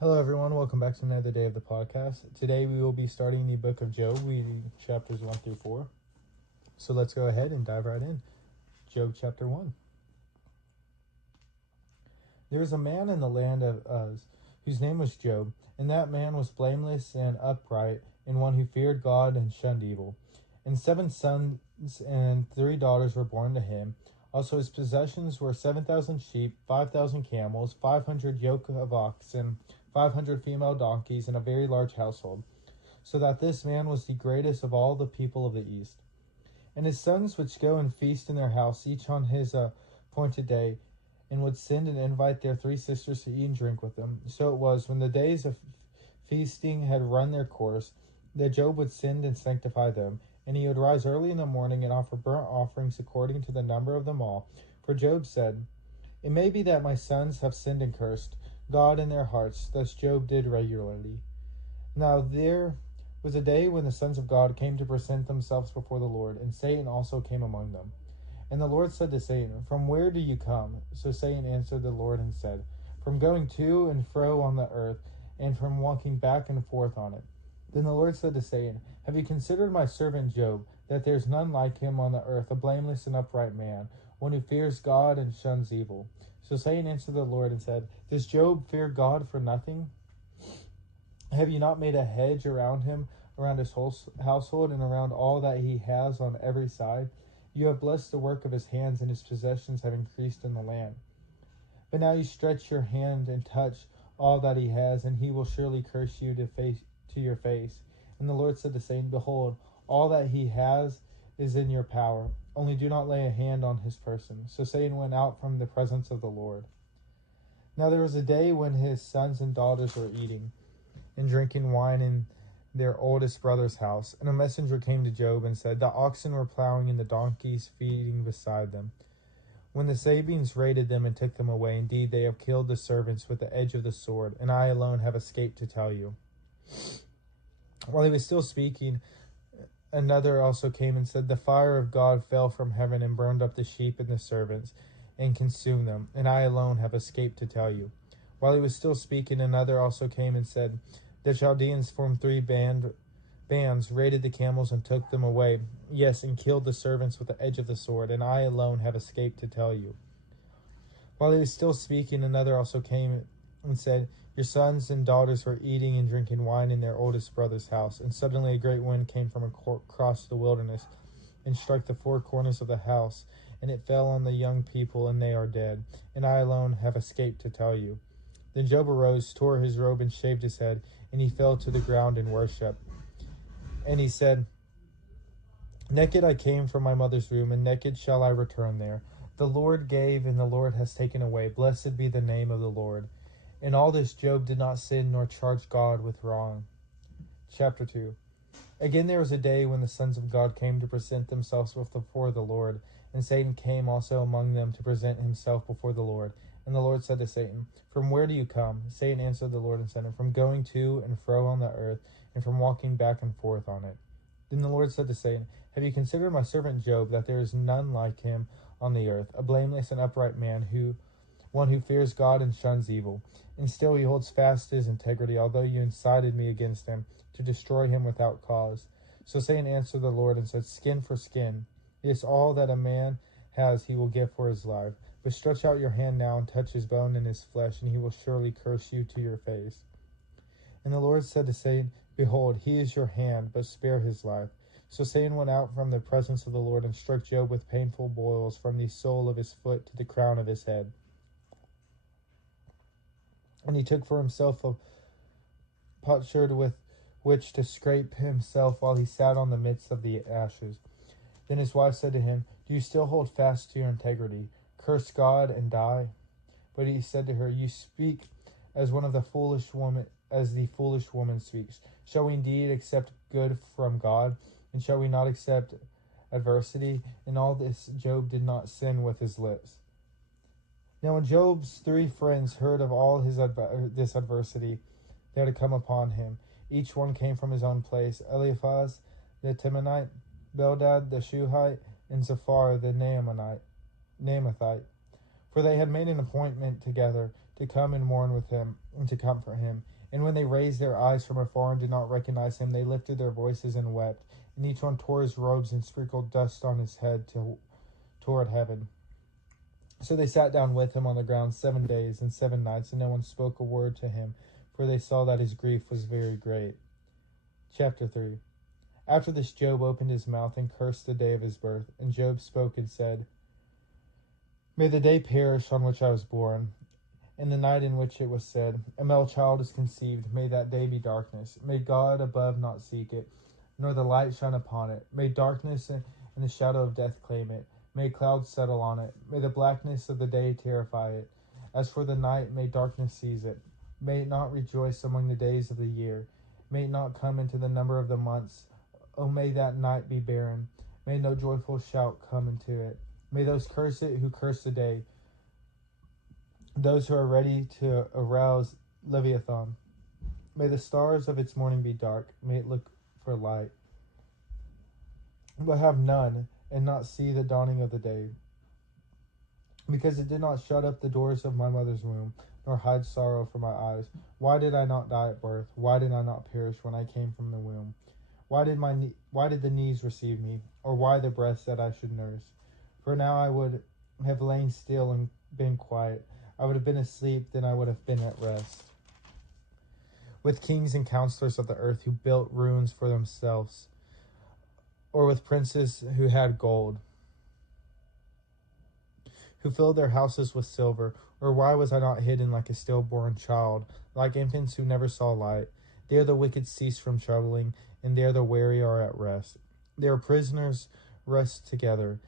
Hello, everyone. Welcome back to another day of the podcast. Today, we will be starting the book of Job, reading chapters 1 through 4. So let's go ahead and dive right in. Job chapter 1. There was a man in the land of Uz, whose name was Job, and that man was blameless and upright, and one who feared God and shunned evil. And 7 sons and 3 daughters were born to him. Also his possessions were 7,000 sheep, 5,000 camels, 500 yoke of oxen, 500 female donkeys, and a very large household, so that this man was the greatest of all the people of the East. And his sons would go and feast in their house, each on his appointed day, and would send and invite their 3 sisters to eat and drink with them. So it was, when the days of feasting had run their course, that Job would send and sanctify them, and he would rise early in the morning and offer burnt offerings according to the number of them all. For Job said, "It may be that my sons have sinned and cursed God in their hearts." Thus Job did regularly. Now there was a day when the sons of God came to present themselves before the Lord, and Satan also came among them. And the Lord said to Satan, "From where do you come?" So Satan answered the Lord and said, "From going to and fro on the earth, and from walking back and forth on it." Then the Lord said to Satan, "Have you considered my servant Job, that there is none like him on the earth, a blameless and upright man, one who fears God and shuns evil?" So Satan answered the Lord and said, "Does Job fear God for nothing? Have you not made a hedge around him, around his whole household, and around all that he has on every side? You have blessed the work of his hands, and his possessions have increased in the land. But now you stretch your hand and touch all that he has, and he will surely curse you to your face." And the Lord said to Satan, "Behold, all that he has is in your power. Only do not lay a hand on his person." So Satan went out from the presence of the Lord. Now there was a day when his sons and daughters were eating and drinking wine in their oldest brother's house. And a messenger came to Job and said, "The oxen were plowing and the donkeys feeding beside them, when the Sabines raided them and took them away. Indeed, they have killed the servants with the edge of the sword, and I alone have escaped to tell you." While he was still speaking, another also came and said, "The fire of God fell from heaven and burned up the sheep and the servants and consumed them, and I alone have escaped to tell you." While he was still speaking, another also came and said, "The Chaldeans formed 3 bands, raided the camels and took them away, yes, and killed the servants with the edge of the sword, and I alone have escaped to tell you." While he was still speaking, another also came and said, "Your sons and daughters were eating and drinking wine in their oldest brother's house, and suddenly a great wind came from across the wilderness and struck the 4 corners of the house, and it fell on the young people, and they are dead, and I alone have escaped to tell you." Then Job arose, tore his robe, and shaved his head, and he fell to the ground in worship. And he said, "Naked I came from my mother's womb, and naked shall I return there. The Lord gave, and the Lord has taken away. Blessed be the name of the Lord." In all this Job did not sin nor charge God with wrong. Chapter 2. Again there was a day when the sons of God came to present themselves before the Lord, and Satan came also among them to present himself before the Lord. And the Lord said to Satan, "From where do you come?" Satan answered the Lord and said, "From going to and fro on the earth, and from walking back and forth on it." Then the Lord said to Satan, "Have you considered my servant Job, that there is none like him on the earth, a blameless and upright man, one who fears God and shuns evil? And still he holds fast his integrity, although you incited me against him to destroy him without cause." So Satan answered the Lord and said, "Skin for skin. Yes, all that a man has he will give for his life. But stretch out your hand now and touch his bone and his flesh, and he will surely curse you to your face." And the Lord said to Satan, "Behold, he is your hand, but spare his life." So Satan went out from the presence of the Lord and struck Job with painful boils from the sole of his foot to the crown of his head. And he took for himself a potsherd with which to scrape himself while he sat on the midst of the ashes. Then his wife said to him, "Do you still hold fast to your integrity? Curse God and die." But he said to her, "You speak as one of the foolish woman, as the foolish woman speaks. Shall we indeed accept good from God, and shall we not accept adversity?" In all this Job did not sin with his lips. Now when Job's 3 friends heard of all this adversity that had come upon him, each one came from his own place: Eliphaz the Temanite, Bildad the Shuhite, and Zophar the Naamathite. For they had made an appointment together to come and mourn with him and to comfort him. And when they raised their eyes from afar and did not recognize him, they lifted their voices and wept. And each one tore his robes and sprinkled dust on his head toward heaven. So they sat down with him on the ground 7 days and 7 nights, and no one spoke a word to him, for they saw that his grief was very great. Chapter 3. After this, Job opened his mouth and cursed the day of his birth. And Job spoke and said, May the day perish on which I was born, and the night in which it was said, A male child is conceived. May that day be darkness. May God above not seek it, nor the light shine upon it. May darkness and the shadow of death claim it. May clouds settle on it. May the blackness of the day terrify it. As for the night, may darkness seize it. May it not rejoice among the days of the year. May it not come into the number of the months. O may that night be barren. May no joyful shout come into it. May those curse it who curse the day, those who are ready to arouse Leviathan. May the stars of its morning be dark. May it look for light, but have none, and not see the dawning of the day. Because it did not shut up the doors of my mother's womb, nor hide sorrow from my eyes. Why did I not die at birth? Why did I not perish when I came from the womb? Why did the knees receive me, or why the breast that I should nurse? For now I would have lain still and been quiet. I would have been asleep, then I would have been at rest. With kings and counselors of the earth who built ruins for themselves, or with princes who had gold, who filled their houses with silver. Or why was I not hidden like a stillborn child, like infants who never saw light? There the wicked cease from troubling, and there the weary are at rest. Their prisoners rest together.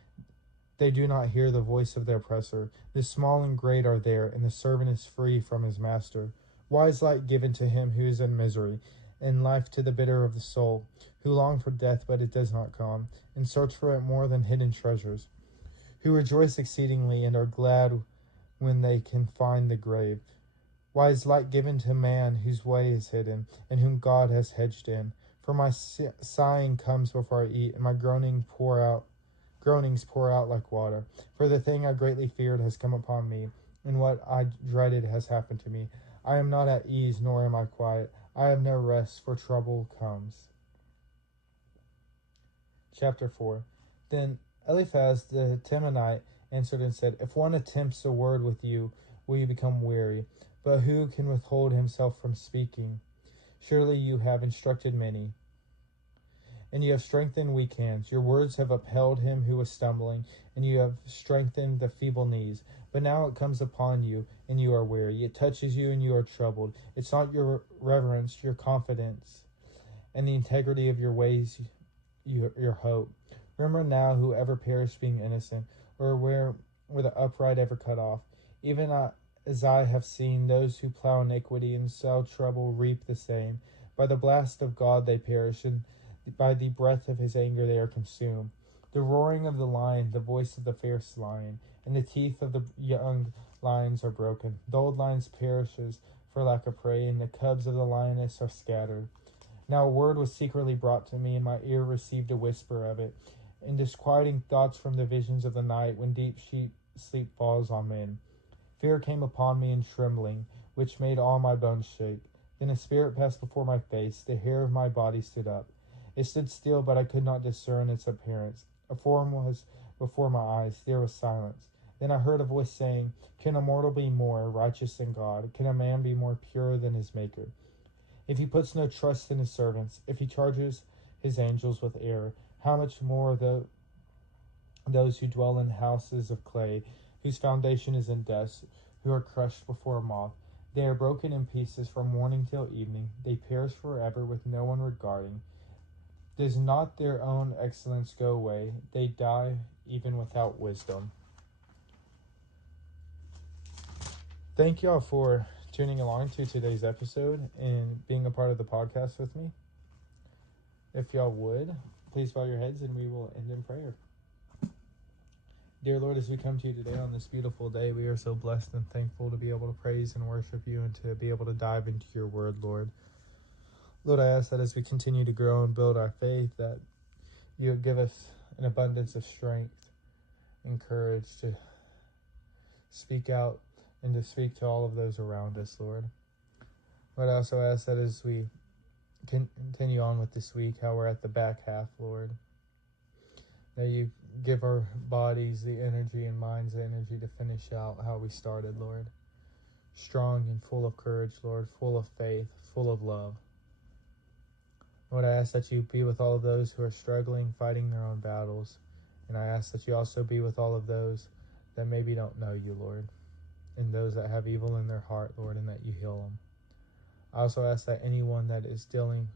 They do not hear the voice of their oppressor. The small and great are there, and the servant is free from his master. Why is light given to him who is in misery, and life to the bitter of the soul, who long for death, but it does not come, and search for it more than hidden treasures, who rejoice exceedingly and are glad when they can find the grave? Why is light given to man whose way is hidden, and whom God has hedged in? For my sighing comes before I eat, and my groanings pour out like water. For the thing I greatly feared has come upon me, and what I dreaded has happened to me. I am not at ease, nor am I quiet. I have no rest, for trouble comes. Chapter 4. Then Eliphaz the Temanite answered and said, If one attempts a word with you, will you become weary? But who can withhold himself from speaking? Surely you have instructed many, and you have strengthened weak hands. Your words have upheld him who was stumbling, and you have strengthened the feeble knees. But now it comes upon you, and you are weary. It touches you, and you are troubled. It's not your reverence, your confidence, and the integrity of your ways, your hope. Remember now who ever perished being innocent, or where were the upright ever cut off? Even as I have seen those who plow iniquity and sow trouble reap the same. By the blast of God they perish, and by the breath of his anger they are consumed. The roaring of the lion, the voice of the fierce lion, and the teeth of the young lions are broken. The old lion perishes for lack of prey, and the cubs of the lioness are scattered. Now a word was secretly brought to me, and my ear received a whisper of it, and disquieting thoughts from the visions of the night when deep sleep falls on men. Fear came upon me in trembling, which made all my bones shake. Then a spirit passed before my face, the hair of my body stood up. It stood still, but I could not discern its appearance. A form was before my eyes, there was silence. Then I heard a voice saying, Can a mortal be more righteous than God? Can a man be more pure than his Maker? If he puts no trust in his servants, if he charges his angels with error, how much more those who dwell in houses of clay, whose foundation is in dust, who are crushed before a moth. They are broken in pieces from morning till evening. They perish forever with no one regarding. Does not their own excellence go away? They die even without wisdom. Thank you all for tuning along to today's episode and being a part of the podcast with me. If y'all would, please bow your heads and we will end in prayer. Dear Lord, as we come to you today on this beautiful day, we are so blessed and thankful to be able to praise and worship you and to be able to dive into your word, Lord. Lord, I ask that as we continue to grow and build our faith, that you give us an abundance of strength and courage to speak out and to speak to all of those around us, Lord. Lord, I also ask that as we continue on with this week, how we're at the back half, Lord, that you give our bodies the energy and minds the energy to finish out how we started, Lord. Strong and full of courage, Lord, full of faith, full of love. Lord, I ask that you be with all of those who are struggling, fighting their own battles. And I ask that you also be with all of those that maybe don't know you, Lord, and those that have evil in their heart, Lord, and that you heal them. I also ask that anyone that is dealing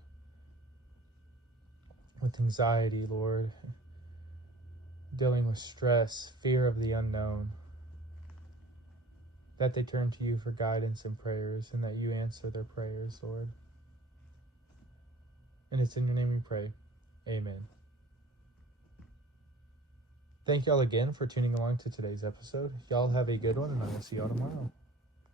with anxiety, Lord, dealing with stress, fear of the unknown, that they turn to you for guidance and prayers, and that you answer their prayers, Lord. And it's in your name we pray. Amen. Thank y'all again for tuning along to today's episode. Y'all have a good one, and I will see y'all tomorrow.